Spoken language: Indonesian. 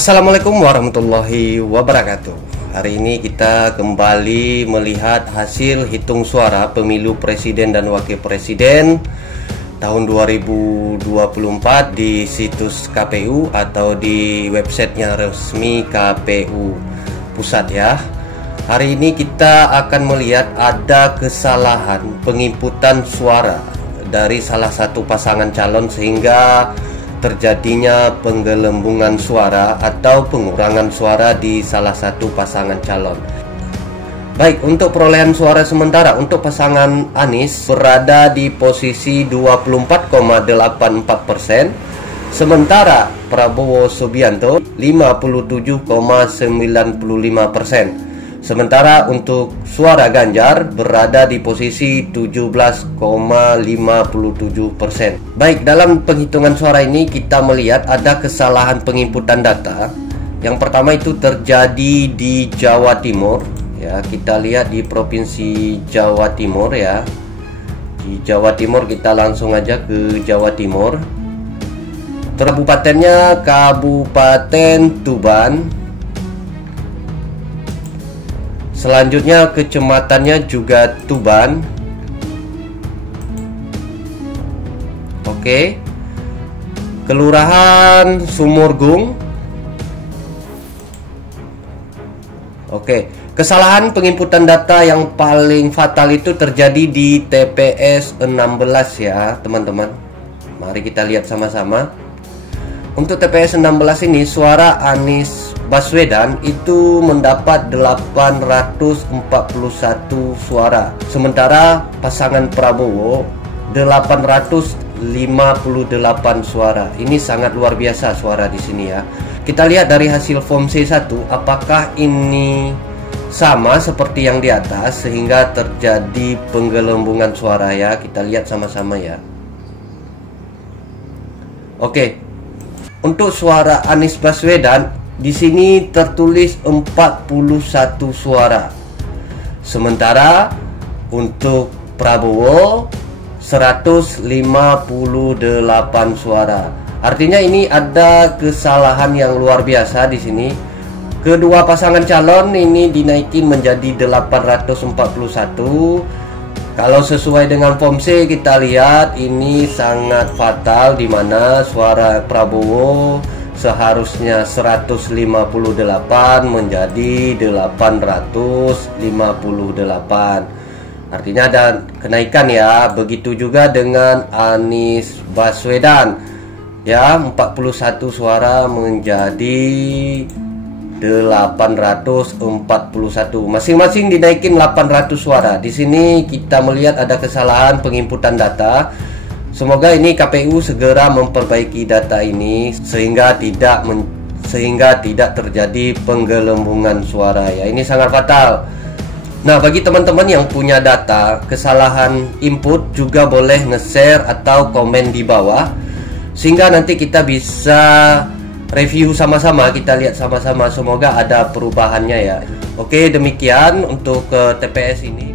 Assalamualaikum warahmatullahi wabarakatuh. Hari ini kita kembali melihat hasil hitung suara pemilu presiden dan wakil presiden tahun 2024 di situs KPU atau di websitenya resmi KPU Pusat ya. Hari ini kita akan melihat ada kesalahan penginputan suara dari salah satu pasangan calon sehingga terjadinya penggelembungan suara atau pengurangan suara di salah satu pasangan calon. Baik, untuk perolehan suara sementara untuk pasangan Anies berada di posisi 24,84%, sementara Prabowo Subianto 57,95%. Sementara untuk suara Ganjar berada di posisi 17,57%. Baik, dalam penghitungan suara ini kita melihat ada kesalahan penginputan data. Yang pertama itu terjadi di Jawa Timur ya. Kita lihat di Provinsi Jawa Timur ya. Di Jawa Timur kita langsung aja ke Jawa Timur. Kabupatennya Kabupaten Tuban. Selanjutnya kecamatannya juga Tuban. Oke. Kelurahan Sumurgung. Oke. Kesalahan penginputan data yang paling fatal itu terjadi di TPS 16 ya, teman-teman. Mari kita lihat sama-sama. Untuk TPS 16 ini suara Anies Baswedan itu mendapat 841 suara. Sementara pasangan Prabowo 858 suara. Ini sangat luar biasa suara di sini ya. Kita lihat dari hasil form C1 apakah ini sama seperti yang di atas sehingga terjadi penggelembungan suara ya. Kita lihat sama-sama ya. Oke. Untuk suara Anies Baswedan di sini tertulis 41 suara. Sementara untuk Prabowo 158 suara. Artinya ini ada kesalahan yang luar biasa di sini. Kedua pasangan calon ini dinaikin menjadi 841. Kalau sesuai dengan form C kita lihat ini sangat fatal di mana suara Prabowo seharusnya 158 menjadi 858. Artinya ada kenaikan ya. Begitu juga dengan Anies Baswedan ya, 41 suara menjadi 841. Masing-masing dinaikin 800 suara. Di sini kita melihat ada kesalahan penginputan data. Semoga ini KPU segera memperbaiki data ini sehingga tidak terjadi penggelembungan suara ya. Ini sangat fatal. Nah, bagi teman-teman yang punya data kesalahan input juga boleh nge-share atau komen di bawah sehingga nanti kita bisa review sama-sama, kita lihat sama-sama, semoga ada perubahannya ya. Oke, demikian untuk TPS ini.